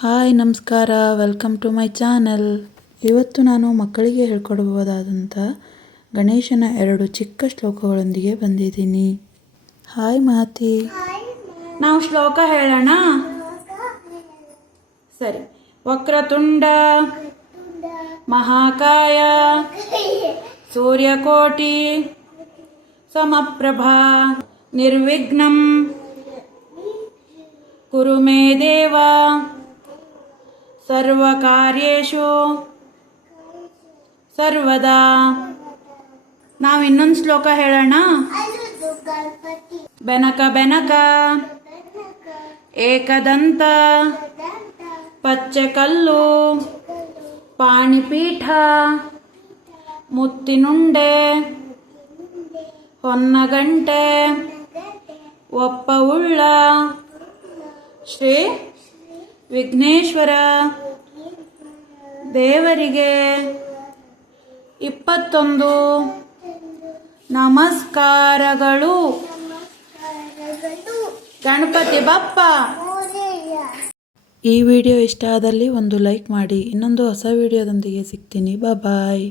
Hi ನಮಸ್ಕಾರ, welcome to my channel. ಇವತ್ತು ನಾನು ಮಕ್ಕಳಿಗೆ ಹೇಳ್ಕೊಡಬಹುದಾದಂಥ ಗಣೇಶನ 2 ಚಿಕ್ಕ ಶ್ಲೋಕಗಳೊಂದಿಗೆ ಬಂದಿದ್ದೀನಿ. ಹಾಯ್ ಮಹತಿ. ನಾವು ಶ್ಲೋಕ ಹೇಳೋಣ. ಸರಿ. ವಕ್ರತುಂಡ ಮಹಾಕಾಯ ಸೂರ್ಯಕೋಟಿ ಸಮಪ್ರಭಾ ನಿರ್ವಿಘ್ನಂ ಕುರು ಮೇ ದೇವ ಸರ್ವಕಾರ್ಯೇಷು ಸರ್ವದಾ. ನಾವು ಇನ್ನೊಂದು ಶ್ಲೋಕ ಹೇಳೋಣ. ಬೆನಕ ಬೆನಕ ಏಕದಂತ ಪಚ್ಚಕಲ್ಲು ಪಾಣಿಪೀಠ ಮುತ್ತಿನುಂಡೆ ಹೊನ್ನಗಂಟೆ ಒಪ್ಪವುಳ್ಳ ಶ್ರೀ ವಿಘ್ನೇಶ್ವರ ದೇವರಿಗೆ 21 ನಮಸ್ಕಾರಗಳು. ಗಣಪತಿ ಬಪ್ಪ. ಈ ವಿಡಿಯೋ ಇಷ್ಟ ಆದಲ್ಲಿ ಒಂದು ಲೈಕ್ ಮಾಡಿ. ಇನ್ನೊಂದು ಹೊಸ ವಿಡಿಯೋದೊಂದಿಗೆ ಸಿಗ್ತೀನಿ. ಬಾಯ್.